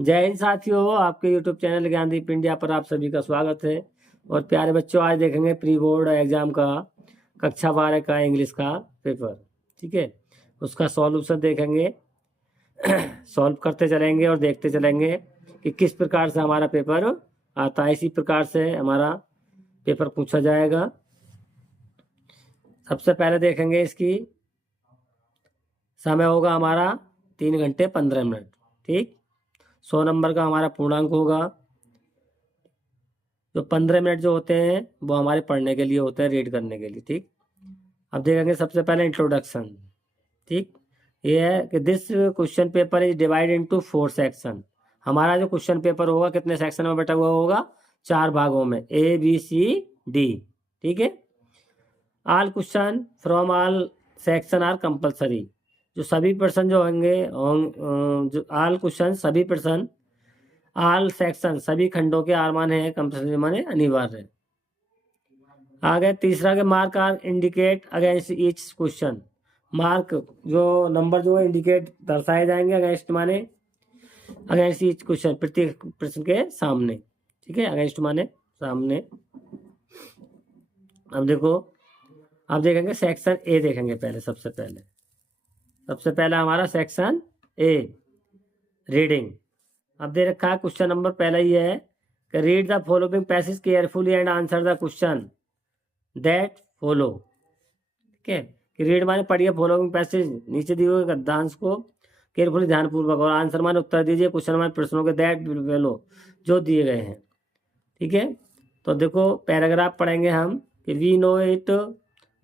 जय हिंद साथियों, आपके YouTube चैनल ज्ञानदीप इंडिया पर आप सभी का स्वागत है। और प्यारे बच्चों, आज देखेंगे प्री बोर्ड एग्जाम का कक्षा 12 का इंग्लिश का पेपर। ठीक है, उसका सॉल्यूशन देखेंगे सॉल्व करते चलेंगे और देखते चलेंगे कि किस प्रकार से हमारा पेपर आता है। इसी प्रकार से हमारा पेपर पूछा जाएगा। सबसे पहले देखेंगे इसकी समय होगा हमारा 3 घंटे 15 मिनट। ठीक, 100 नंबर का हमारा पूर्णांक होगा। जो 15 मिनट जो होते हैं वो हमारे पढ़ने के लिए होते हैं, रीड करने के लिए। ठीक, अब देखेंगे सबसे पहले इंट्रोडक्शन। ठीक, ये है कि this question paper is divide into 4 section. हमारा जो क्वेश्चन पेपर होगा कितने सेक्शन में बटा हुआ होगा? 4 भागों में, ABCD। ठीक है, all question from all section are compulsory. जो सभी प्रश्न जो होंगे जो ऑल क्वेश्चन सभी प्रश्न, ऑल सेक्शन सभी खंडों के आर माने हैं कंपल्सरी माने अनिवार्य। आगे तीसरा के mark are indicate against each question. Mark जो नंबर जो है इंडिकेट दर्शाए जाएंगे अगेंस्ट माने अगेंस्ट ईच क्वेश्चन, प्रत्येक प्रश्न के सामने। ठीक है, अगेंस्ट माने सामने। अब देखो, अब देखेंगे सेक्शन ए। देखेंगे पहले सबसे पहले हमारा सेक्शन ए, रीडिंग। अब दे रखा है क्वेश्चन नंबर पहला ही है कि read the following passage carefully and answer the question that follow. ठीक है, कि रीड माने पढ़िए फॉलोइंग पैसेज, नीचे दिए हुए गद्यांश को केयरफुली ध्यानपूर्वक, और आंसर माने उत्तर दीजिए क्वेश्चन माने प्रश्नों के दैट फॉलो जो दिए गए हैं। ठीक है, तो देखो पैराग्राफ पढ़ेंगे हम कि we know it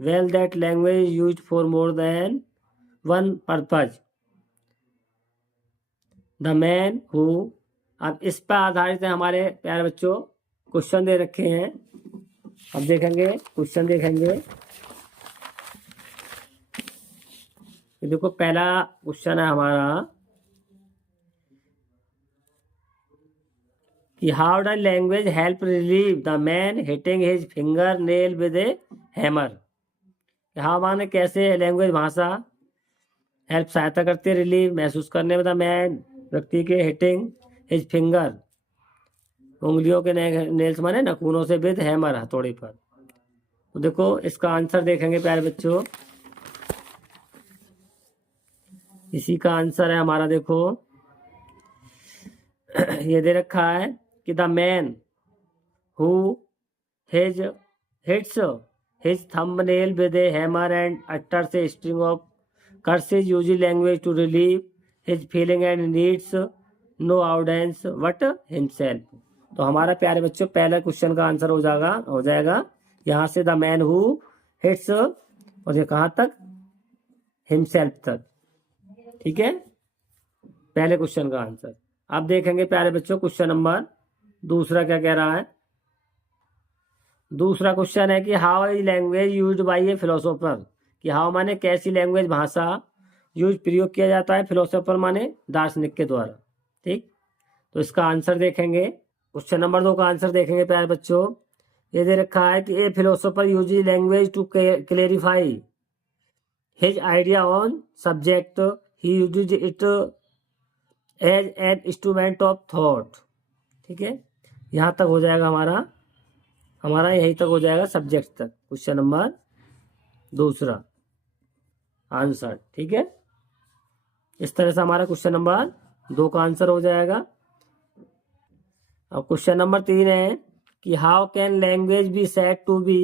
well that language used for more than one purpose. The man who. अब इस पर आधारित है हमारे प्यारे बच्चों, क्वेश्चन दे रखे हैं। अब देखेंगे क्वेश्चन देखेंगे। देखो पहला क्वेश्चन है हमारा कि how does language help relieve the man hitting his finger nail with a hammer. हाँ माने कैसे लैंग्वेज भाषा हेल्प सहायता करती है रिलीव महसूस करने में द मैन व्यक्ति के हिटिंग हिज फिंगर उंगलियों के नेल्स माने नखूनों से विद हैमर हथौड़े पर। तो देखो इसका आंसर देखेंगे प्यारे बच्चों। इसी का आंसर है हमारा, देखो ये दे रखा है कि the man who his hits his thumbnail with a hammer and utters a string of curses uses language to relieve his feeling and needs no audience but himself। तो हमारा प्यारे बच्चों पहला क्वेश्चन का आंसर हो जाएगा यहाँ से द मैन हु हिट्स, और ये कहाँ तक? हिमसेल्फ तक। ठीक है, पहले क्वेश्चन का आंसर। अब देखेंगे प्यारे बच्चों क्वेश्चन नंबर दूसरा क्या कह रहा है। दूसरा क्वेश्चन है कि how is language used by A philosopher. कि हाउ माने कैसी लैंग्वेज भाषा यूज प्रयोग किया जाता है, फिलोसोफर माने दार्शनिक के द्वारा। ठीक, तो इसका आंसर देखेंगे। क्वेश्चन नंबर 2 का आंसर देखेंगे प्यारे बच्चों। ये दे रखा है कि a philosopher use language to clarify his idea on subject, he use it as an instrument of thought. ठीक है, यहाँ तक हो जाएगा हमारा यहीं तक हो जाएगा सब्जेक्ट तक, क्वेश्चन नंबर दूसरा आंसर। ठीक है, इस तरह से हमारा क्वेश्चन नंबर 2 का आंसर हो जाएगा। अब क्वेश्चन नंबर 3 है कि how can language be said to be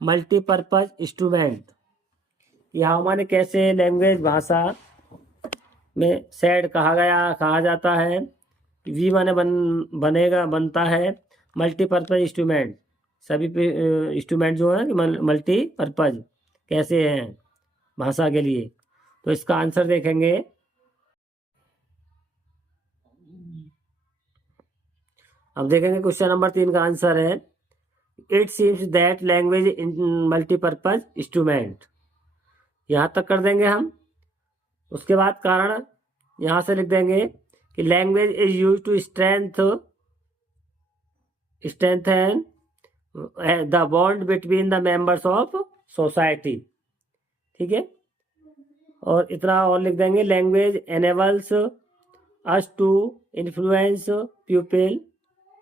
multipurpose instrument. कि हाउ माने कैसे लैंग्वेज भाषा में सेड कहा जाता है, वी माने बनता है मल्टीपर्पज इंस्ट्रूमेंट, सभी इंस्ट्रूमेंट जो है मल्टीपर्पज कैसे हैं भाषा के लिए। तो इसका आंसर देखेंगे। अब देखेंगे क्वेश्चन नंबर 3 का आंसर है it seems that language in multipurpose instrument. यहां तक कर देंगे हम। उसके बाद कारण यहां से लिख देंगे कि language is use to strengthen the bond between the members of society. ठीक है, और इतना और लिख देंगे language enables us to influence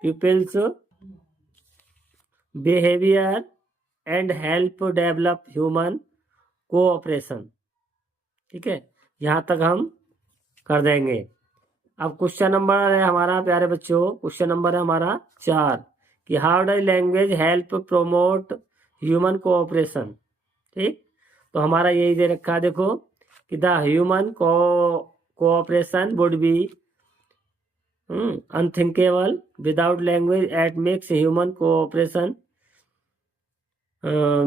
pupils behaviour and help develop human cooperation. ठीक है, यहाँ तक हम कर देंगे। अब क्वेश्चन नंबर है हमारा प्यारे बच्चों, क्वेश्चन नंबर है हमारा 4 कि how does language help promote human cooperation. ठीक, तो हमारा यही दे रखा है, देखो कि the human cooperation would be unthinkable without language at makes human cooperation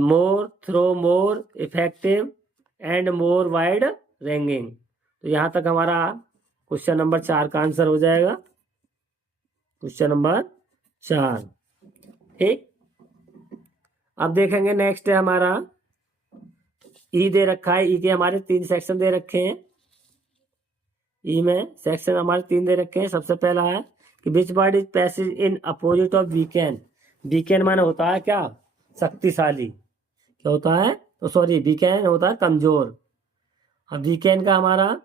more effective and more wide ranging। तो यहाँ तक हमारा क्वेश्चन नंबर 4 का आंसर हो जाएगा, क्वेश्चन नंबर 4। ठीक, अब देखेंगे नेक्स्ट है हमारा ई दे रखा है। ई के हमारे 3 सेक्शन दे रखे हैं। ई में सेक्शन हमारे 3 दे रखे हैं। सबसे पहला है कि which word is passage in opposite of weekend. Weekend माने होता है क्या, शक्तिशाली। क्या होता है, तो सॉरी वीकेंड होता है कमजोर। अब वीकेंड का हमारा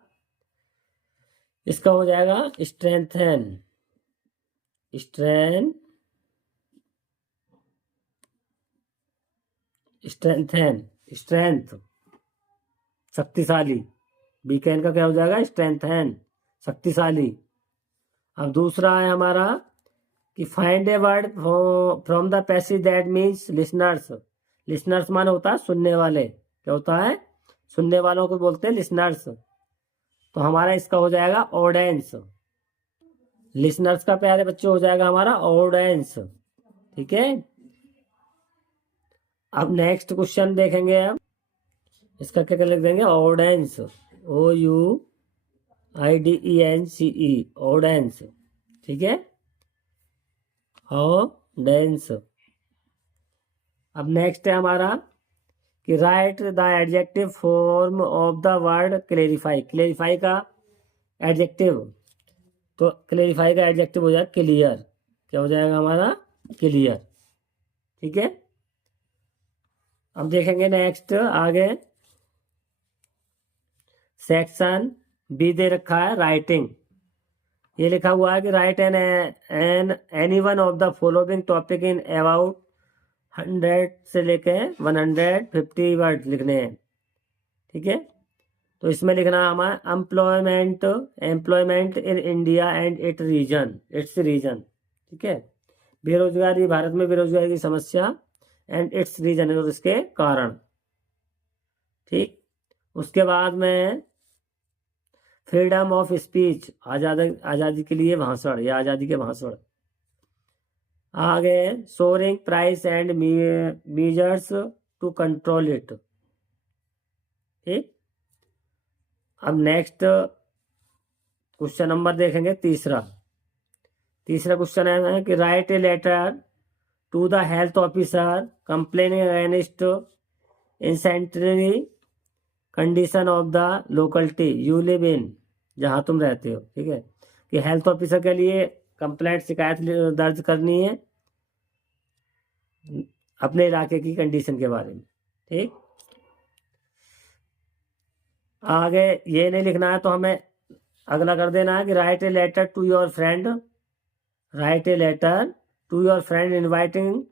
इसका हो जाएगा स्ट्रेंथन। स्ट्रेंथ शक्तिशाली। वीकेंड का क्या हो जाएगा, स्ट्रेंथन शक्तिशाली। अब दूसरा है हमारा कि find a word from the passage that means listeners. Listeners माने होता है सुनने वाले। क्या होता है, सुनने वालों को बोलते हैं लिसनर्स। तो हमारा इसका हो जाएगा ऑडियंस। लिसनर्स का प्यारे बच्चों हो जाएगा हमारा ऑडियंस। ठीक है, अब नेक्स्ट क्वेश्चन देखेंगे हम। इसका क्या लिख देंगे, ऑडियंस, OUIDENCE ऑडियंस। ठीक है, ऑडियंस। अब नेक्स्ट है हमारा कि right the adjective form of the word clarify. Clarify का एडजेक्टिव, तो क्लेरिफाई का एडजेक्टिव हो जाएगा क्लियर। क्या हो जाएगा हमारा, क्लियर। ठीक है, अब देखेंगे नेक्स्ट आगे सेक्शन बी दे रखा है राइटिंग। ये लिखा हुआ है कि right an any one of the following topic in about 100 से लेके 150 वर्ड लिखने हैं। ठीक है, तो इसमें लिखना है हमारा employment in India and its reason. ठीक है, बेरोजगारी, भारत में बेरोजगारी की समस्या एंड इट्स रीजन, और इसके कारण। ठीक, उसके बाद में फ्रीडम ऑफ स्पीच, आज़ादी के लिए भाषण या आज़ादी के भाषण। आगे soaring price and measures to control it. ठीक, अब नेक्स्ट क्वेश्चन नंबर देखेंगे तीसरा क्वेश्चन है कि write a letter to the health officer complaining against insanitary condition of the locality you live in, जहां तुम रहते हो। ठीक है, कि हेल्थ ऑफिसर के लिए कंप्लेंट, शिकायत दर्ज करनी है अपने इलाके की कंडीशन के बारे में। ठीक, आगे ये नहीं लिखना है तो हमें अगला कर देना है कि write a letter to your friend inviting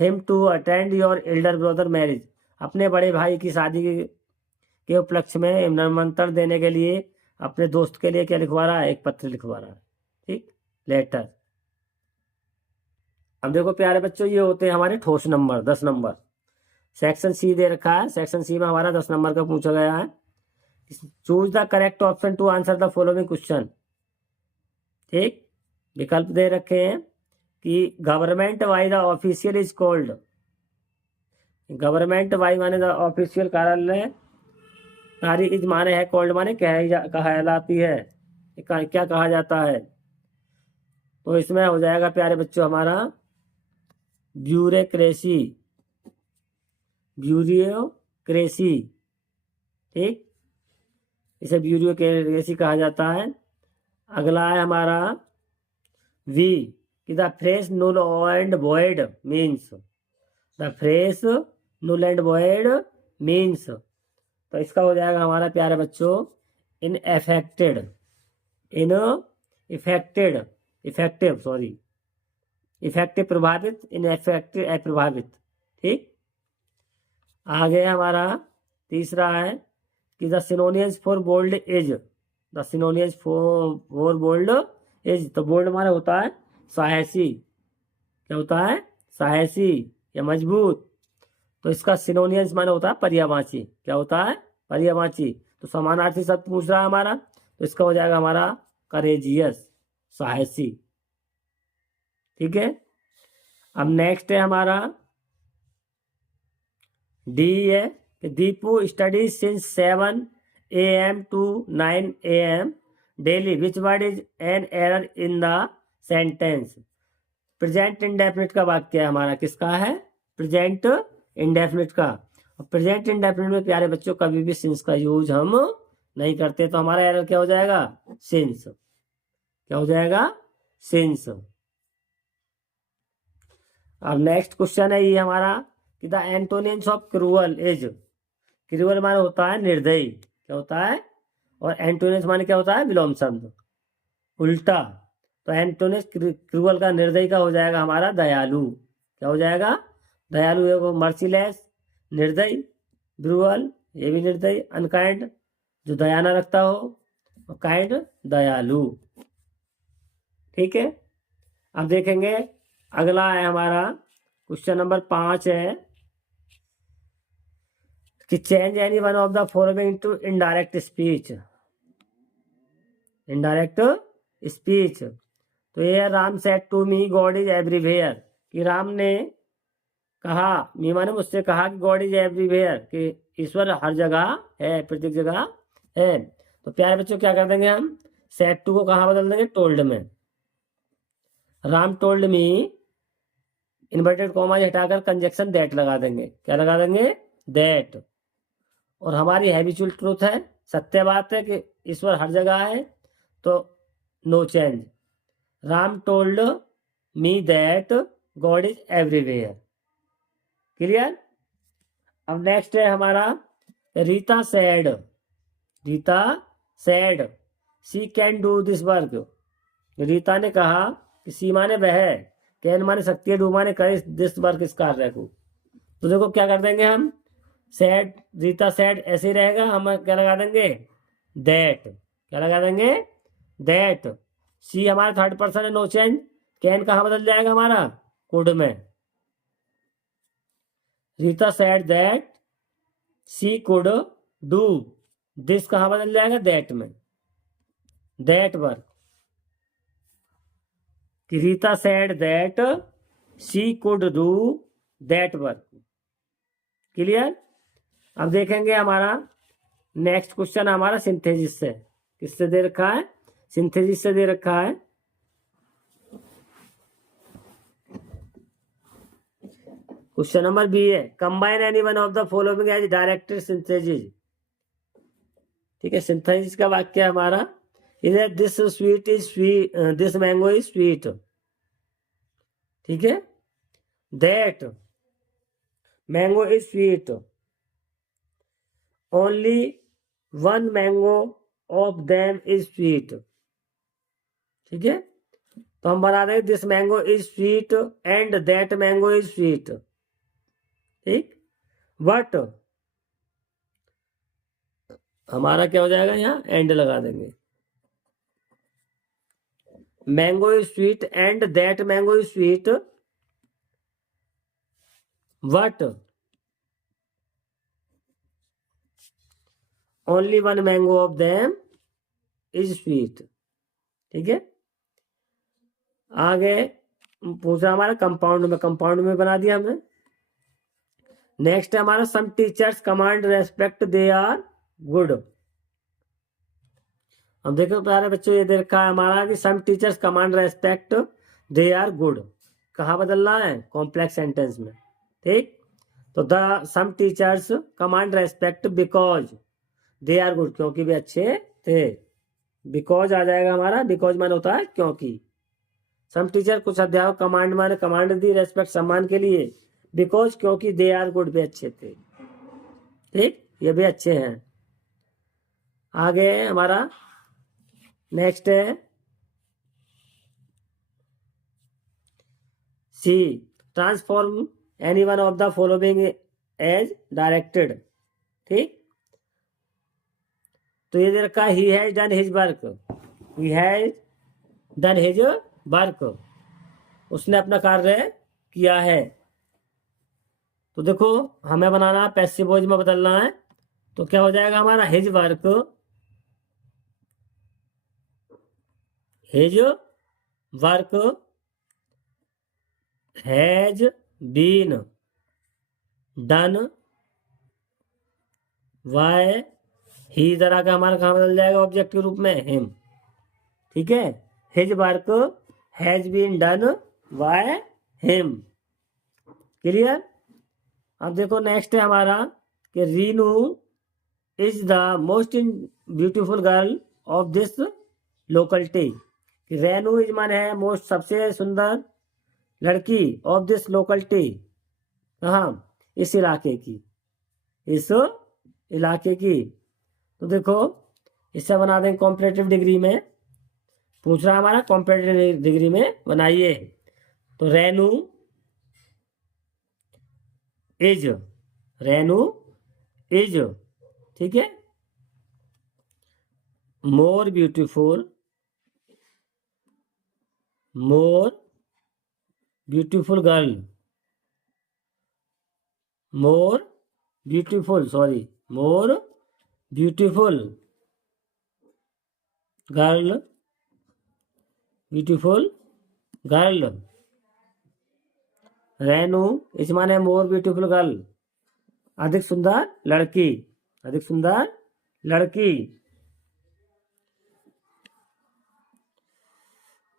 him to attend your elder brother marriage. अपने बड़े भाई की शादी के उपलक्ष्य में निमंत्रण देने के लिए अपने दोस्त के लिए क्या लिखवा रहा है, एक पत्र लिखवा रहा है। ठीक, लेटर। अब देखो प्यारे बच्चों, ये होते हैं हमारे ठोस नंबर 10 नंबर। सेक्शन सी दे रखा है। सेक्शन सी में हमारा 10 नंबर का पूछा गया है। Choose the correct option to answer the following question. ठीक, विकल्प दे रखे हैं कि government by the official is called. Government by माने द ऑफिशियल कार्यालय, कार्य इज माने है, कॉल्ड माने कहलाती है, क्या कहा जाता है। तो इसमें हो जाएगा प्यारे बच्चों हमारा ब्यूरोक्रेसी। ठीक, इसे ब्यूरोक्रेसी कहा जाता है। अगला है हमारा वी कि the phrase null and void means. The phrase null and void means, तो इसका हो जाएगा हमारा प्यारे बच्चों इनएफेक्टेड। इन इफेक्टिव प्रभावित, इनएफेक्टिव अप्रभावित। ठीक, आगे हमारा तीसरा है कि the synonyms for bold is, the synonyms for bold is, तो बोल्ड हमारा होता है साहसी, क्या होता है, साहसी या मजबूत, तो इसका सिनोनियम्स माने होता है पर्यायवाची, क्या होता है, पर्यायवाची। तो समानार्थी शब्द पूछ रहा है हमारा, तो इसका हो जाएगा हमारा करेजियस, साहसी। ठीक है, अब नेक्स्ट है हमारा डी है कि Deepu studies since 7 AM to 9 AM daily, which word is an error in the sentence. Present indefinite का वाक्य है हमारा, किसका है, प्रेजेंट इंडेफिनिट का। प्रेजेंट इंडेफिनिट में प्यारे बच्चों कभी भी सिंस का यूज हम नहीं करते, तो हमारा एरर क्या हो जाएगा, सिंस, क्या हो जाएगा, सिंस। अब नेक्स्ट क्वेश्चन है ये हमारा कि the antonyms of cruel is, cruel माने होता है निर्दयी, क्या होता है, और एंटोनिम्स माने क्या होता है, विलोम शब्द, उल्टा। तो एंटोनिम्स क्रूअल का, निर्दयी का हो जाएगा हमारा दयालु, क्या हो जाएगा, दयालु। एगो मर्सीलेस निर्दयी, ब्रूअल ये भी निर्दयी, अनकाइंड जो दया न रखता हो, और काइंड दयालु। ठीक है, अब देखेंगे अगला है हमारा क्वेश्चन नंबर 5 है कि change any one of the following to indirect speech, indirect speech. तो ये Ram said to me God is everywhere, कि राम ने कहा, मीमा ने मुझसे कहा कि गॉड इज एवरीवेयर, कि ईश्वर हर जगह है, प्रत्येक जगह है। तो प्यारे बच्चों क्या कर देंगे हम, सेड टू को कहाँ बदल देंगे, टोल्ड में। राम टोल्ड मी, इन्वर्टेड कॉमा हटाकर कंजक्शन दैट लगा देंगे, क्या लगा देंगे, दैट। और हमारी हैबिचुअल ट्रूथ है, सत्य बात है कि ईश्वर हर जगह है, तो no change. Ram told me that God is everywhere. Clear. अब नेक्स्ट है हमारा Rita said, Rita said she can do this work. Rita ने कहा कि सी माने वह, कैन माने शक्ति है, डू माने करे दिस वर्क, इस कार्य को। तो देखो क्या कर देंगे हम, सैड, रीता सैड ऐसे ही रहेगा, हम क्या लगा देंगे, दैट, क्या लगा देंगे, दैट। सी हमारा थर्ड पर्सन है, नो चेंज। कैन कहाँ बदल जाएगा हमारा, कुड में। Rita said that she could do this कहाँ बदल जाएगा, दैट में, दैट वर्क। कि Rita said that she could do that work. Clear. अब देखेंगे हमारा नेक्स्ट क्वेश्चन हमारा सिंथेसिस से, किससे दे रखा है, सिंथेसिस से दे रखा है। क्वेश्चन नंबर बी है combine any one of the following as directed synthesis. ठीक है, सिंथेसिस का वाक्य हमारा इधर, this sweet is sweet, this mango is sweet. ठीक है, that mango is sweet, only one mango of them is sweet. ठीक है, तो हम बना देंगे this mango is sweet and that mango is sweet. ठीक, बट हमारा क्या हो जाएगा, यहाँ एंड लगा देंगे, mango is sweet and that mango is sweet, but only one mango of them is sweet. ठीक है, आगे पूछा हमारा कंपाउंड में बना दिया हमने। नेक्स्ट है हमारा some teachers command respect they are good. अब देखो प्यारे बच्चों, ये दे रखा है हमारा कि some teachers command respect they are good, कहाँ बदलना है, कॉम्प्लेक्स सेंटेंस में। ठीक, तो the some teachers command respect because they are good, क्योंकि वे अच्छे थे। बिकॉज आ जाएगा हमारा, बिकॉज मान होता है क्योंकि। सम टीचर कुछ अध्यापक कमांड माने कमांड दी रेस्पेक्ट सम्मान के लिए, बिकॉज क्योंकि दे आर गुड वे अच्छे थे। ठीक, ये भी अच्छे हैं। आगे हमारा नेक्स्ट है C, transform any one of the following as directed. ठीक, तो ये दे रखा he has done his work, he has done his work, उसने अपना कार्य किया है। तो देखो हमें बनाना पैसिव वॉइस में बदलना है, तो क्या हो जाएगा हमारा his work, his work has been done why, ही जरा का हमारा कहाँ बदल जाएगा ऑब्जेक्ट के रूप में, हिम। ठीक है, his work has been done by him. Clear. अब देखो नेक्स्ट है हमारा कि Renu is the most beautiful girl of this locality. Renu is मान है मोस्ट सबसे सुंदर लड़की ऑफ दिस लोकलिटी, कहाँ, इस इलाके की, इस इलाके की। तो देखो इससे बना देंगे कॉम्परेटिव डिग्री में, पूछ रहा हमारा कॉम्परेटिव डिग्री में बनाइए। तो रेनू इज, रेनू इज, ठीक है, more beautiful, more beautiful girl, more beautiful, sorry, more beautiful girl, beautiful girl. Renu इस माने मोर ब्यूटीफुल गर्ल, अधिक सुंदर लड़की, अधिक सुंदर लड़की।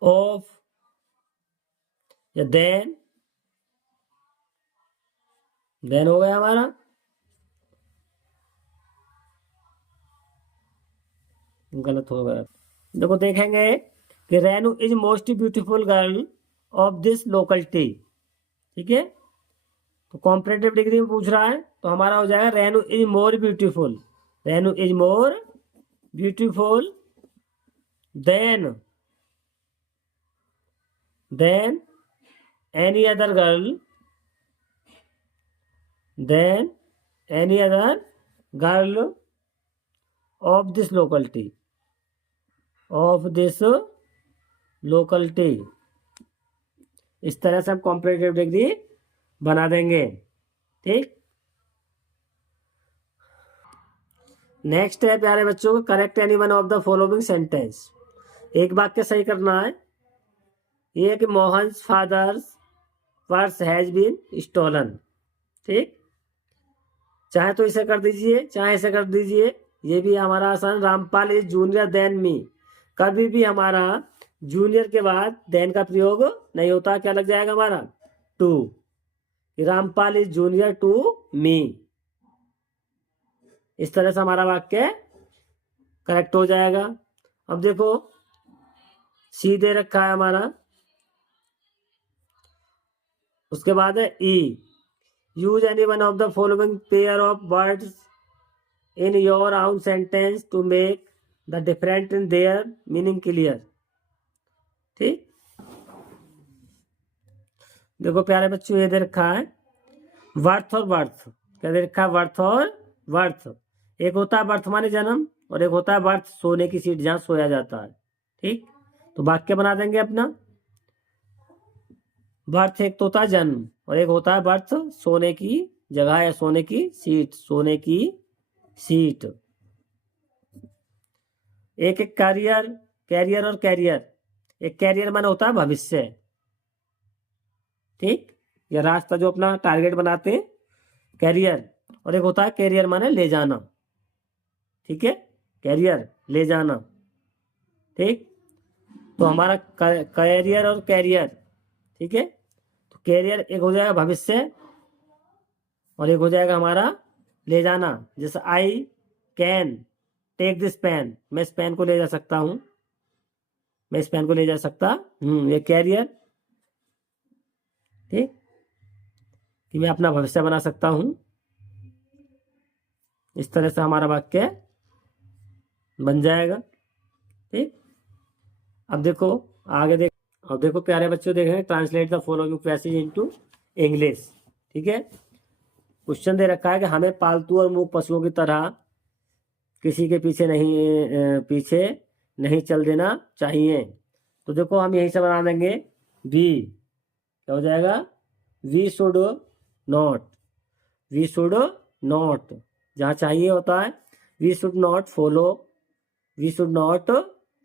ऑफ या देन, देन हो गया हमारा, गलत हो गया। देखो देखेंगे कि Renu is most beautiful girl of this locality. ठीक है, तो कॉम्परेटिव डिग्री में पूछ रहा है, तो हमारा हो जाएगा Renu is more beautiful, Renu is more beautiful than, than any other girl, than any other girl of this locality, of this locality. इस तरह से हम कॉम्परेटिव डिग्री बना देंगे। ठीक, नेक्स्ट है प्यारे बच्चों को correct any one of the following sentence. एक वाक्य सही करना है। ये है कि Mohan father's purse has been stolen. ठीक, चाहे तो इसे कर दीजिए, चाहे इसे कर दीजिए, ये भी हमारा आसान। Rampal is junior than me, कभी भी हमारा जूनियर के बाद देन का प्रयोग नहीं होता, क्या लग जाएगा हमारा to. Rampal is junior to me, इस तरह से हमारा वाक्य करेक्ट हो जाएगा। अब देखो सी दे रखा है हमारा, उसके बाद है E, use any one of the following pair of words in your own sentence to make the different in their meaning clear. ठीक, देखो प्यारे बच्चों ये दे रखा है वर्थ और वर्थ, क्या दे रखा है वर्थ और वर्थ। एक होता है वर्थ माने जन्म, और एक होता है वर्थ सोने की सीट जहां सोया जाता है। ठीक, तो वाक्य बना देंगे अपना। वर्थ एक तो होता है जन्म, और एक होता है वर्थ सोने की जगह या सोने की सीट, सोने की सीट। एक एक कैरियर, कैरियर और कैरियर। एक कैरियर माने होता है भविष्य, ठीक, या रास्ता जो अपना टारगेट बनाते हैं, कैरियर। और एक होता है कैरियर माने ले जाना। ठीक है, कैरियर ले जाना। ठीक, तो हमारा कैरियर और कैरियर, ठीक है, तो कैरियर एक हो जाएगा भविष्य, और एक हो जाएगा हमारा ले जाना। जैसे I can take this pen, मैं इस पेन को ले जा सकता हूं, मैं इस पेन को ले जा सकता ये कैरियर। ठीक, कि मैं अपना भविष्य बना सकता हूं। इस तरह से हमारा वाक्य बन जाएगा। ठीक, अब देखो आगे देख, अब देखो प्यारे बच्चों, देखें translate the following passage into English. ठीक है, क्वेश्चन दे रखा है कि हमें पालतू और मूक पशुओं की तरह किसी के पीछे नहीं चल देना चाहिए। तो देखो हम यहीं से बना देंगे वी, क्या हो जाएगा, we should not, we should not, जहाँ चाहिए होता है we should not follow, we should not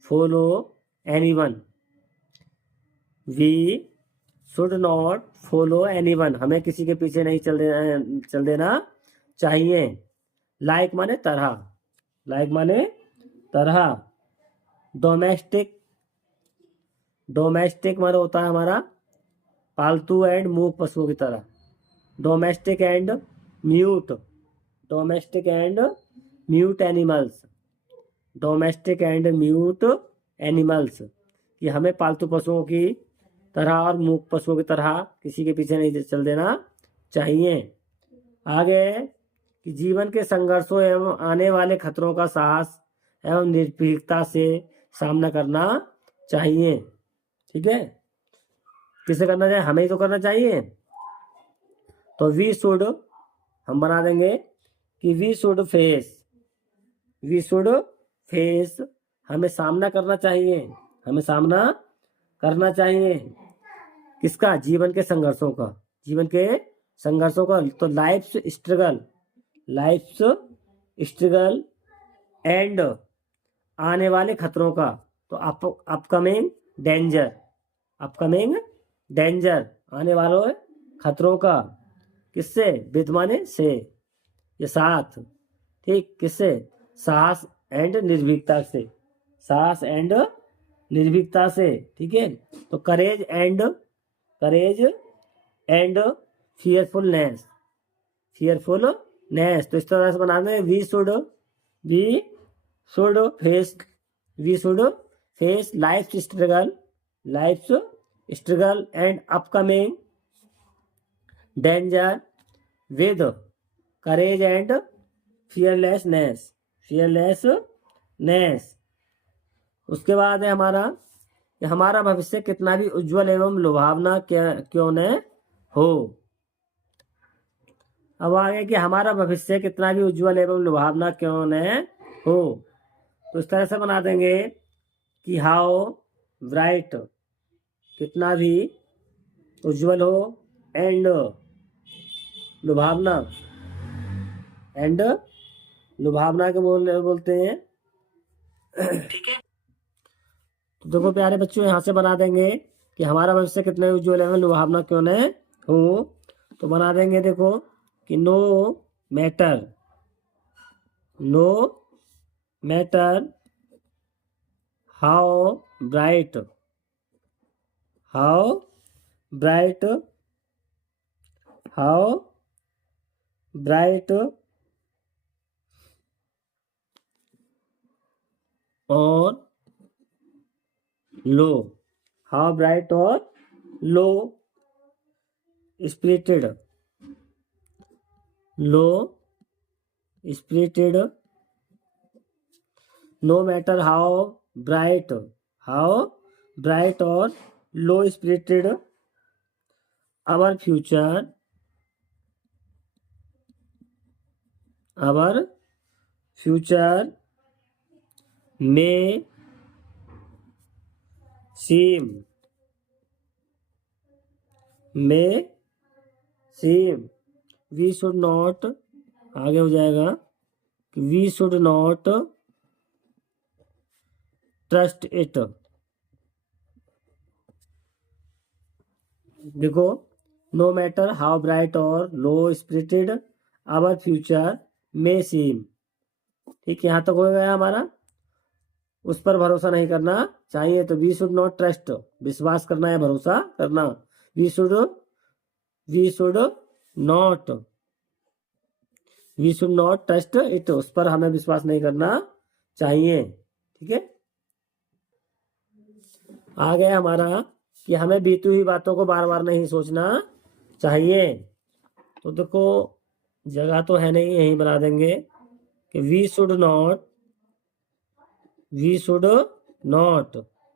follow anyone, we should not follow anyone, हमें किसी के पीछे नहीं चल देना चाहिए। लाइक माने तरह, लाइक माने तरह। डोमेस्टिक, डोमेस्टिक माने होता है हमारा पालतू एंड मूक पशुओं की तरह। Domestic and mute, domestic and mute animals, domestic and mute animals, कि हमें पालतू पशुओं की तरह और मूक पशुओं की तरह किसी के पीछे नहीं चल देना चाहिए। आगे कि जीवन के संघर्षों एवं आने वाले खतरों का साहस एवं निर्भीकता से सामना करना चाहिए। ठीक है, किसे करना चाहिए, हमें ही तो करना चाहिए। तो वी शुड हम बना देंगे कि we should face, we should face, हमें सामना करना चाहिए, हमें सामना करना चाहिए किसका, जीवन के संघर्षों का, जीवन के संघर्षों का। तो life struggle, life struggle and आने वाले खतरों का, तो अपकमिंग डेंजर, अपकमिंग डेंजर, आने वाले खतरों का, किससे, विद माने से, ये साथ, ठीक, किससे, साहस एंड निर्भीकता से, साहस एंड निर्भीकता से। ठीक है, तो करेज एंड फियरफुलनेस, फियरफुलनेस, तो इस तरह से बना दें we should face, we should face life struggle and upcoming danger with courage and fearlessness, fearlessness. उसके बाद है हमारा कि हमारा भविष्य कितना भी उज्जवल एवं लुभावना क्यों न हो। अब आगे कि हमारा भविष्य कितना भी उज्जवल एवं लुभावना क्यों न हो, तो इस तरह से बना देंगे कि हाउ ब्राइट, कितना भी उज्जवल हो, एंड लुभावना, एंड लुभावना के बोलते हैं। ठीक है, तो देखो प्यारे बच्चों यहाँ से बना देंगे कि हमारा भविष्य कितने उज्जवल एवं लुभावना क्यों न हो। तो बना देंगे देखो कि no matter how bright or low, how bright or low spirited, no matter how bright or low spirited our future may seem, we should not, आगे हो जाएगा we should not trust it। देखो no matter how bright or low spirited our future मे सीम, ठीक, यहाँ तक हो गया हमारा। उस पर भरोसा नहीं करना चाहिए, तो वी शुड नॉट ट्रस्ट, विश्वास करना या भरोसा करना, we should not trust it, उस पर हमें विश्वास नहीं करना चाहिए। ठीक है, आ गया हमारा कि हमें बीती हुई बातों को बार बार नहीं सोचना चाहिए। तो देखो जगह तो है नहीं, यहीं बना देंगे कि वी शुड नॉट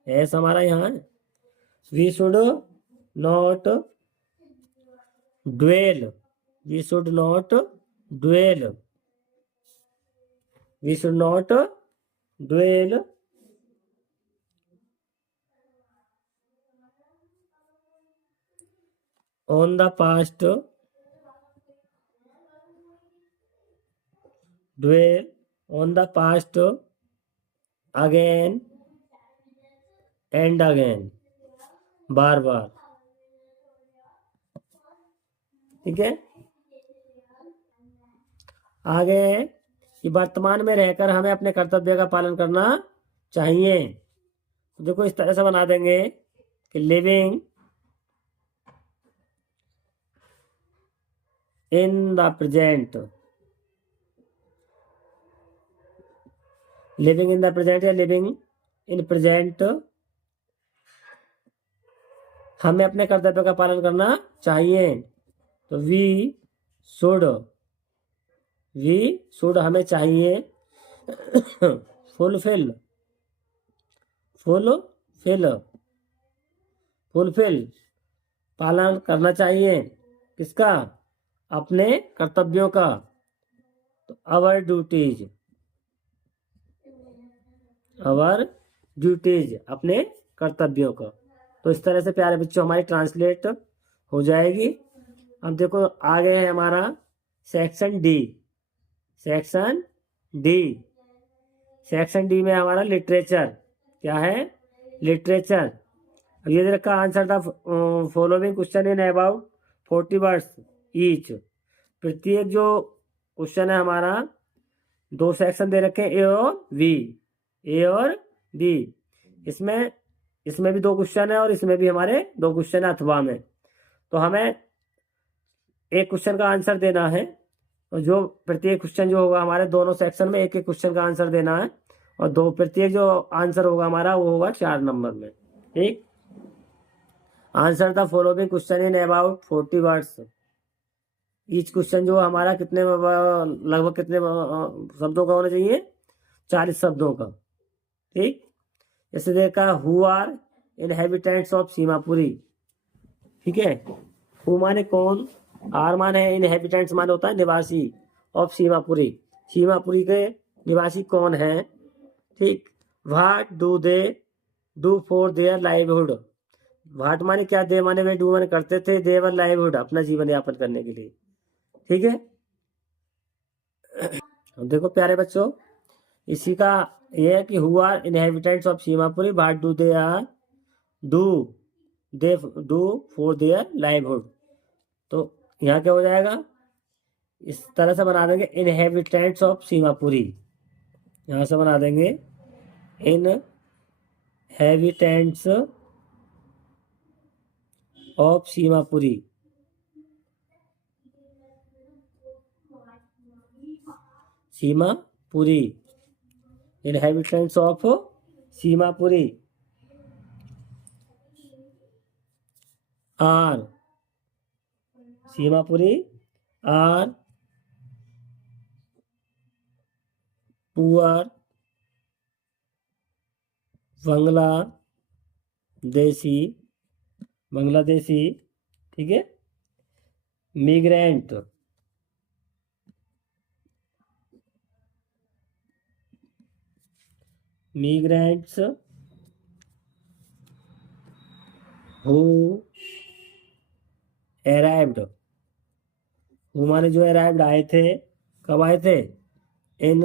एस हमारा यहाँ है। We should not dwell, we should not dwell, we should not dwell on the past, dwell on the past again and again, बार बार। ठीक है, आगे कि वर्तमान में रहकर हमें अपने कर्तव्य का पालन करना चाहिए। तो देखो इस तरह से बना देंगे कि living in the present, living in the present या लिविंग इन प्रेजेंट, हमें अपने कर्तव्य का पालन करना चाहिए। तो वी शुड हमें चाहिए फुलफिल पालन करना चाहिए किसका? अपने कर्तव्यों का। तो आवर ड्यूटीज अपने कर्तव्यों का। तो इस तरह से प्यारे बच्चों हमारी ट्रांसलेट हो जाएगी। अब देखो आगे है हमारा सेक्शन डी। सेक्शन डी में हमारा लिटरेचर क्या है? लिटरेचर। अब ये रखा आंसर था following question in about 40 words each. प्रत्येक जो क्वेश्चन है हमारा 2 सेक्शन दे रखे ए और बी। इसमें भी 2 क्वेश्चन है और इसमें भी हमारे 2 क्वेश्चन है अथवा में। तो हमें एक क्वेश्चन का आंसर देना है और जो प्रत्येक क्वेश्चन जो होगा हमारे दोनों सेक्शन में एक एक क्वेश्चन का आंसर देना है और प्रत्येक जो आंसर होगा हमारा वो होगा 4 नंबर में। ठीक, आंसर था following question in about 40 words. Each question जो हमारा कितने लगभग कितने शब्दों का होना चाहिए? 40 शब्दों का। ठीक, जैसे देखा who are inhabitants of Seemapuri. ठीक है, हु माने कौन, आर माने इनहेबिटेंट्स माने होता है निवासी, ऑफ सीमापुरी, सीमापुरी के निवासी कौन है। ठीक, what do they do for their livelihood. What माने क्या, दे माने वे, डू माने करते थे, देवर लाइवहुड अपना जीवन यापन करने के लिए। ठीक है, देखो प्यारे बच्चों इसी का ये है कि who are inhabitants of Seemapuri, what do they do for their livelihood. तो यहाँ क्या हो जाएगा? इस तरह से बना देंगे इनहेबिटेंट्स ऑफ सीमापुरी। यहाँ से बना देंगे inhabitants of Seemapuri. Seemapuri, inhabitants of Seemapuri are, Seemapuri are poor Bangladeshi. ठीक है, मिग्रेंट्स हु अराइव्ड, हु माने जो अराइव्ड आए थे, कब आए थे? इन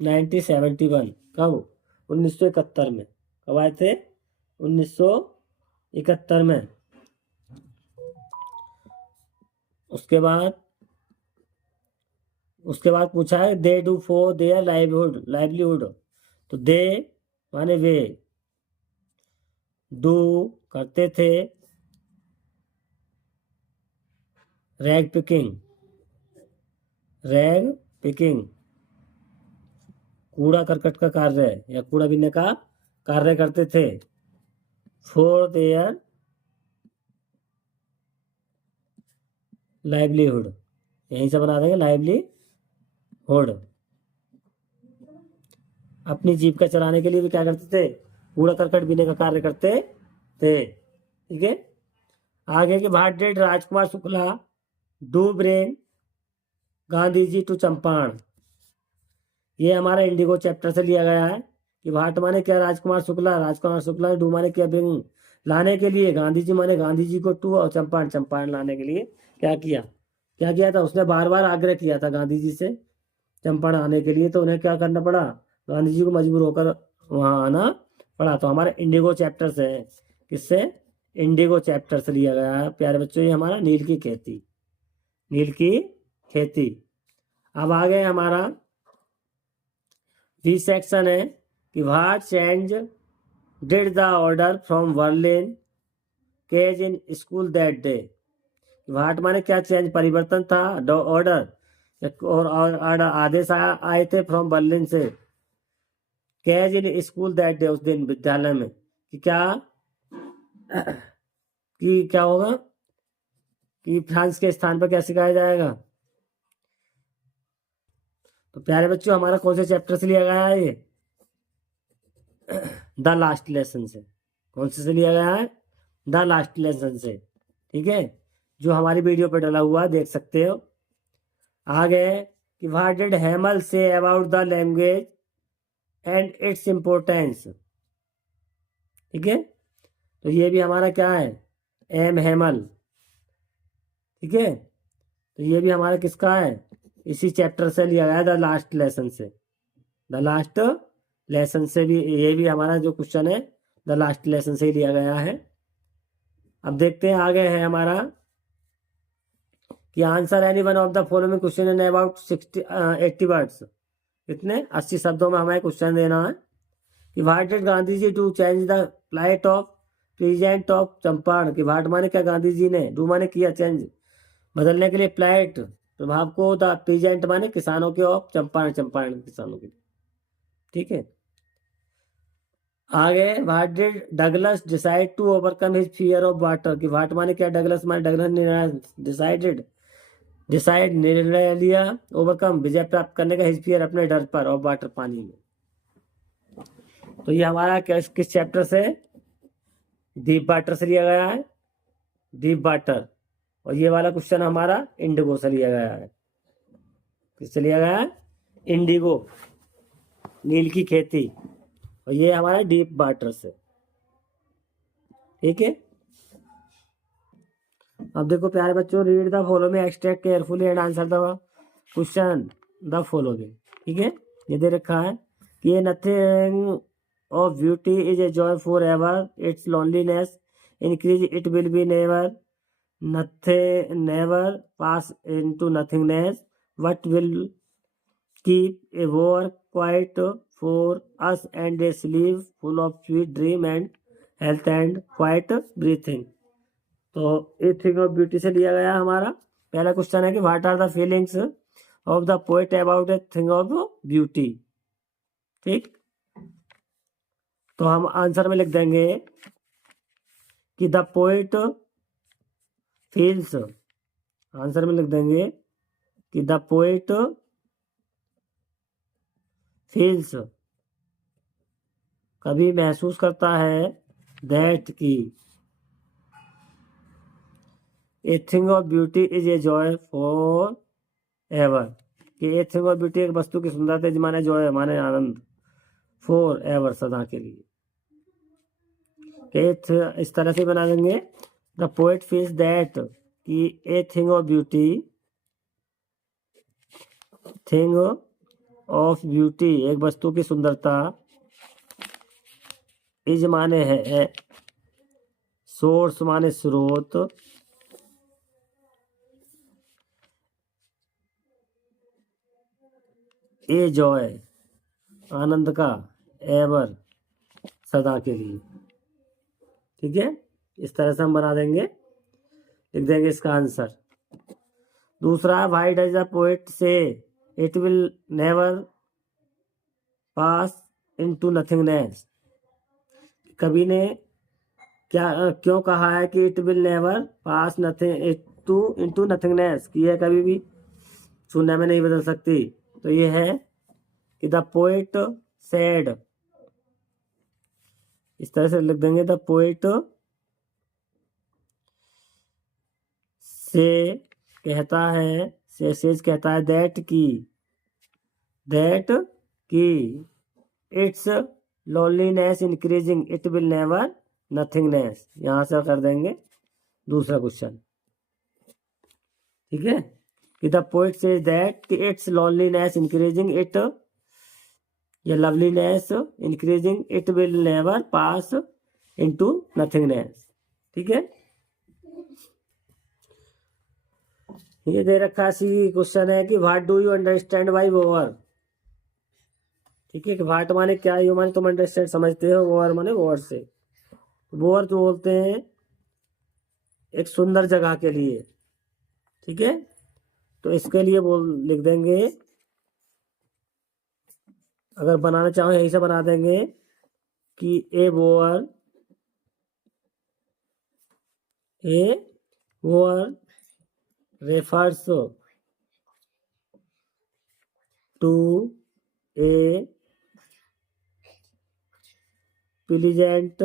1971। कब? 1971 में। कब आए थे? 1971 में। उसके बाद पूछा है दे डू फॉर देयर लाइवलीहुड। तो दे माने वे, डू करते थे, रैग पिकिंग कूड़ा करकट का कार्य या कूड़ा बीनने का कार्य करते थे। फॉर देयर लाइवलीहुड, यहीं से बना देंगे लाइवलीहुड। अपनी जीविका चलाने के लिए भी क्या करते थे? कूड़ा करकट बीने का कार्य करते थे। ठीक है, आगे के what did Rajkumar Shukla do bring Gandhi ji to Champaran. ये हमारा इंडिगो चैप्टर से लिया गया है कि व्हाट माने क्या राजकुमार शुक्ला डू माने क्या ब्रिंग लाने के लिए, गांधी जी माने गांधी जी को टू, और चंपारण लाने के लिए क्या किया था। उसने बार बार आग्रह किया था गांधी जी से चंपारण आने के लिए, तो उन्हें क्या करना पड़ा, गांधी जी को मजबूर होकर वहां आना पड़ा। तो हमारे इंडिगो चैप्टर से है, किससे, इंडिगो चैप्टर से लिया गया है प्यारे बच्चों। ये हमारा नील की खेती। अब आगे हमारा वी सेक्शन है कि what change did the order from Berlin cause in school that day. What माने क्या चेंज, परिवर्तन था, ऑर्डर और आदेश आए थे फ्रॉम बर्लिन से, cause in school that day, उस दिन विद्यालय में, कि क्या होगा, कि फ्रांस के स्थान पर क्या सिखाया जाएगा। तो प्यारे बच्चों हमारा कौन से चैप्टर से लिया गया है, ये द लास्ट लेसन से। कौन से लिया गया है, द लास्ट लेसन से। ठीक है, जो हमारी वीडियो पर डला हुआ देख सकते हो। आगे कि what did Hemal say about the language and its importance. ठीक है, तो ये भी हमारा क्या है, एम हेमल। ठीक है, तो ये भी हमारा किसका है, इसी चैप्टर से लिया गया है, द लास्ट लेसन से। द लास्ट लेसन से भी, ये भी हमारा जो क्वेश्चन है द लास्ट लेसन से ही लिया गया है। अब देखते हैं आगे है हमारा कि answer any one of the following question in about 80 words. कितने, 80 शब्दों में हमें क्वेश्चन देना है कि what did Gandhi ji to change the plight of present of Champaran. कि व्हाट माने क्या गांधी जी ने, डू माने किया, चेंज बदलने के लिए, प्लाइट प्रभाव को, द प्रेजेंट माने किसानों के, ऑफ चंपारण किसानों के। ठीक है, आगे what did Douglas decide to overcome his fear of water. की व्हाट माने क्या, डगलस ने डिसाइड निर्णय लिया, ओवरकम विजय प्राप्त करने का, हिज फियर अपने डर पर, ऑफ वाटर पानी में। तो ये हमारा किस चैप्टर से, डीप वाटर से लिया गया है, डीप वाटर। और ये वाला क्वेश्चन हमारा इंडिगो से लिया गया है। किससे लिया गया है, इंडिगो, नील की खेती। और ये हमारा डीप वाटर से। ठीक है, अब देखो प्यारे बच्चों, read the following extract carefully and answer the question the following. ठीक है, ये दे रखा है कि ये nothing of beauty is a joy for ever, it's loneliness increase, it will be never never pass into nothingness, what will keep a work quiet for us and A sleeve full of sweet dream and health and quite breathing. तो ए thing of beauty से लिया गया हमारा पहला question है कि what are the feelings of the poet about a thing of beauty. ठीक, तो हम आंसर में लिख देंगे कि द पोएट फील्स, आंसर में लिख देंगे कि द पोएट फील्स, कभी महसूस करता है, दैट की ए thing of beauty is a joy for ever. कि ए थिंग ऑफ ब्यूटी एक वस्तु की सुंदरता माने जॉय माने आनंद, फॉर एवर सदा के लिए। इस तरह से बना देंगे, द पोएट फील्स दैट कि ए thing of beauty, thing of beauty एक वस्तु की सुंदरता, इज माने है, सोर्स माने स्रोत, ए जॉय आनंद का, एवर सदा के लिए। ठीक है, इस तरह से हम बना देंगे, लिख देंगे इसका आंसर। दूसरा, व्हाई डज द पोएट से it will never pass into nothingness. कवि ने क्यों कहा है कि it will never pass nothing into nothingness, कि यह कभी भी शून्य में नहीं बदल सकती। तो ये है कि द पोएट सेड इस तरह से लिख देंगे द पोएट से कहता है, से सेज कहता है दैट की its loneliness increasing it will never nothingness. यहां से कर देंगे दूसरा क्वेश्चन, ठीक है, कि the poet says that its loneliness increasing it या loveliness increasing it will never pass into nothingness. ठीक है, ये दे रखा सी क्वेश्चन है कि what do you understand by bower. ठीक है, कि व्हाट माने क्या, यू माने तुम अंडरस्टैंड समझते हो, वोअर माने वोअर से। वोअर जो बोलते हैं एक सुंदर जगह के लिए। ठीक है, तो इसके लिए लिख देंगे, अगर बनाना चाहो यही से बना देंगे कि ए वोअर refers to a pleasant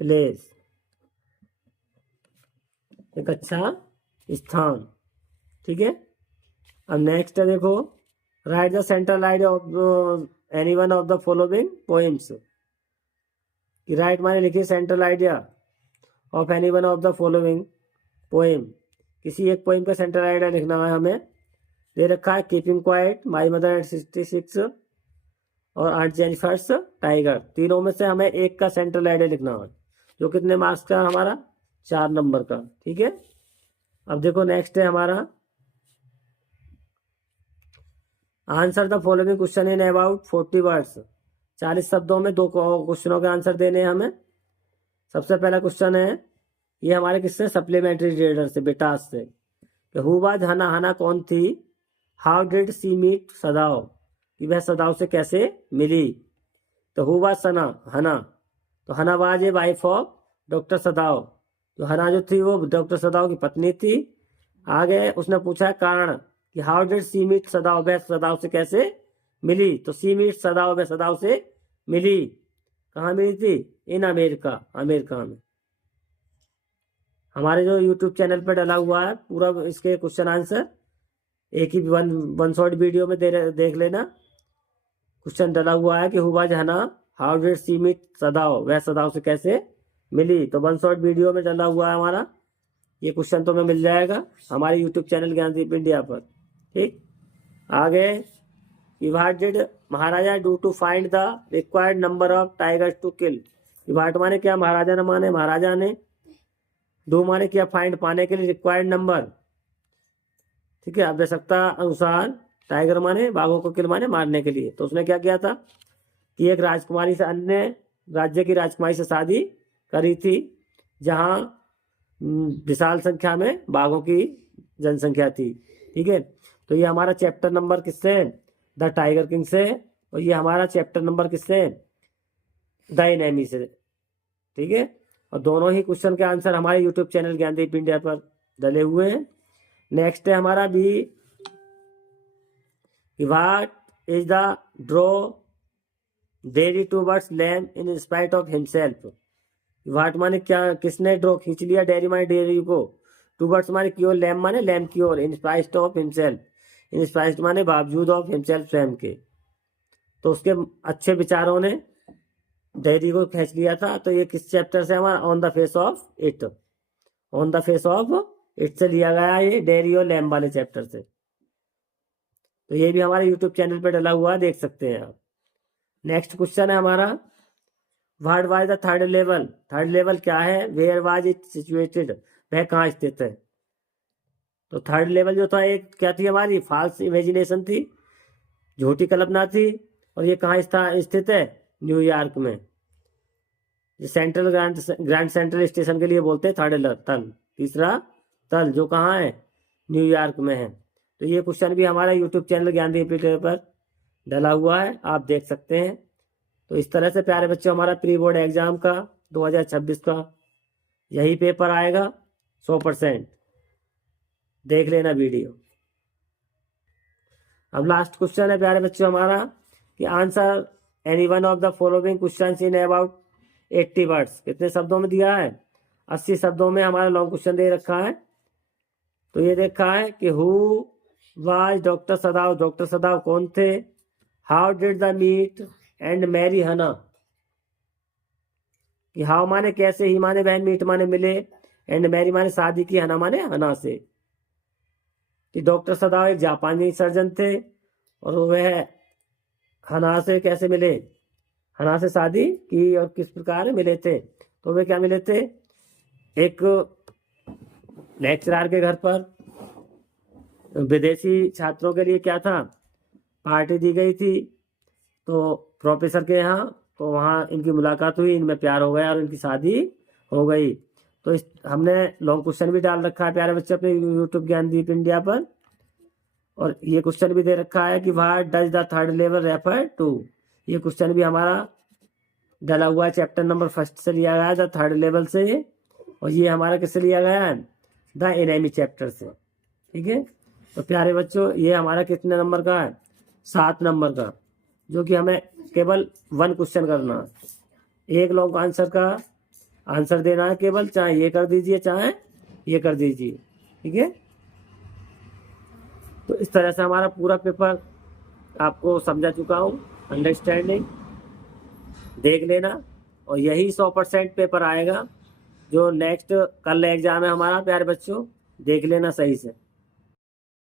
place, एक अच्छा स्थान। ठीक है, अब नेक्स्ट है देखो, right the central idea of any one of the following poems. कि राइट माने लिखिए central idea of any one of the following poem. किसी एक पोएम का सेंट्रल आइडिया लिखना है हमें। दे रखा है keeping quiet, my mother eight 66 और आंट जेनिफर्स टाइगर। तीनों में से हमें एक का सेंट्रल आइडिया लिखना है, जो कितने मार्क्स का हमारा 4 नंबर का। ठीक है, अब देखो नेक्स्ट है हमारा answer the following question in about 40 words. 40 शब्दों में 2 क्वेश्चनों के आंसर देने हैं हमें। सबसे पहला क्वेश्चन है, ये हमारे किससे, सप्लीमेंट्री रीडर से, बेटास से, कि हु वाज हना, हना कौन थी, हाउ डिड सी मीट सदाओ, कि वह सदाओ से कैसे मिली। तो हु वाज सना, हना, तो हना was a wife of doctor सदाओ, तो हना जो थी वो डॉक्टर सदाओ की पत्नी थी। आगे उसने पूछा है कारण, कि हाउ डिड सी मीट सदाओ, वह सदाओ से कैसे मिली। तो सी मीट सदाओ, वह सदाओ से मिली। कहाँ मिली थी, इन अमेरिका, अमेरिका में। हमारे जो यूट्यूब चैनल पर डला हुआ है पूरा इसके क्वेश्चन आंसर, एक ही वन शॉट वीडियो में देख लेना। क्वेश्चन डला हुआ है कि हु वाज हना, हाउ डिड सी मीट सदाओ, वह सदाओ से कैसे मिली। तो वन शॉट वीडियो में डला हुआ है हमारा ये क्वेश्चन, तुम्हें मिल जाएगा हमारे यूट्यूब चैनल ज्ञानदीप इंडिया पर। ठीक, आगे, what did Maharaja do to find the required number of tigers to kill. What माने क्या, महाराजा ने माने महाराजा ने, डू माने क्या, फाइंड पाने के लिए, रिक्वायर्ड नंबर। ठीक है, आवश्यकता अनुसार, टाइगर माने बाघों को, किल माने मारने के लिए। तो उसने क्या किया था कि एक राजकुमारी से, अन्य राज्य की राजकुमारी से शादी करी थी, जहां विशाल संख्या में बाघों की जनसंख्या थी। ठीक है, तो ये हमारा चैप्टर नंबर किससे, द टाइगर किंग से, और ये हमारा चैप्टर नंबर किससे, द एनिमी से। ठीक है, और दोनों ही क्वेश्चन के आंसर हमारे यूट्यूब चैनल ज्ञानदीप इंडिया पर डले हुए हैं। नेक्स्ट है हमारा भी, what is the draw Derry towards Lamb in spite of himself. What माने क्या, किसने ड्रॉ खींच लिया डेरी माने डेरी को, टूवर्ड्स माने की ओर, लैम माने लैम की ओर, in spite of himself, in spite माने बावजूद ऑफ हिमसेल्फ, स्वयं के। तो उसके अच्छे विचारों ने डेरी को खींच लिया था। तो ये किस चैप्टर से हमारा, on the face of it, on the face of it से लिया गया ये डेरी और लैम वाले चैप्टर से। तो ये भी हमारे यूट्यूब चैनल पे डला हुआ है, देख सकते हैं आप। नेक्स्ट क्वेश्चन है हमारा, what was the third level. Third level क्या है, वेयर वाज इट सिचुएटेड, वह कहाँ स्थित है। तो थर्ड लेवल जो था एक क्या थी हमारी, फॉल्स इमेजिनेशन थी, झूठी कल्पना थी। और ये कहाँ स्थित है, न्यूयॉर्क में। सेंट्रल ग्रैंड सेंट्रल स्टेशन के लिए बोलते हैं थर्ड तल, तीसरा तल, जो कहाँ है, न्यूयॉर्क में है। तो ये क्वेश्चन भी हमारा यूट्यूब चैनल ज्ञानदीप पर डला हुआ है, आप देख सकते हैं। तो इस तरह से प्यारे बच्चों हमारा प्री बोर्ड एग्जाम का 2026 का यही पेपर आएगा 100%, देख लेना वीडियो। अब लास्ट क्वेश्चन है प्यारे बच्चों हमारा, कि answer any one of the following question in about 80 words. कितने शब्दों में दिया है? 80 शब्दों में हमारा लॉन्ग क्वेश्चन दे रखा है। तो ये देखा है कि who was doctor Sadao, doctor Sadao कौन थे? How did the meet and marry Hana, कि हाउ माने कैसे, ही माने बहन, मीट माने मिले, एंड मैरी माने शादी की, हना माने हना से। कि डॉक्टर सदाव एक जापानी सर्जन थे और वह हना से कैसे मिले, हना से शादी की और किस प्रकार मिले थे? तो वे क्या मिले थे? एक लेक्चरर के घर पर विदेशी छात्रों के लिए क्या था, पार्टी दी गई थी। तो प्रोफेसर के यहाँ, तो वहाँ इनकी मुलाकात हुई, इनमें प्यार हो गया और इनकी शादी हो गई। तो हमने लॉन्ग क्वेश्चन भी डाल रखा है प्यारे बच्चे अपने यूट्यूब ज्ञानदीप इंडिया पर। और ये क्वेश्चन भी दे रखा है कि what does the third level refer to. ये क्वेश्चन भी हमारा डाला हुआ है, चैप्टर नंबर 1 से लिया गया है, द थर्ड लेवल से। और ये हमारा किससे लिया गया है? द एनेमी चैप्टर से। ठीक है, तो प्यारे बच्चों ये हमारा कितने नंबर का है? 7 नंबर का, जो कि हमें केवल 1 क्वेश्चन करना है। एक लॉन्ग आंसर का आंसर देना है केवल, चाहे ये कर दीजिए चाहे ये कर दीजिए। ठीक है, तो इस तरह से हमारा पूरा पेपर आपको समझा चुका हूँ, अंडरस्टैंडिंग देख लेना। और यही 100% पेपर आएगा जो नेक्स्ट कल एग्जाम है हमारा प्यारे बच्चों, देख लेना सही से।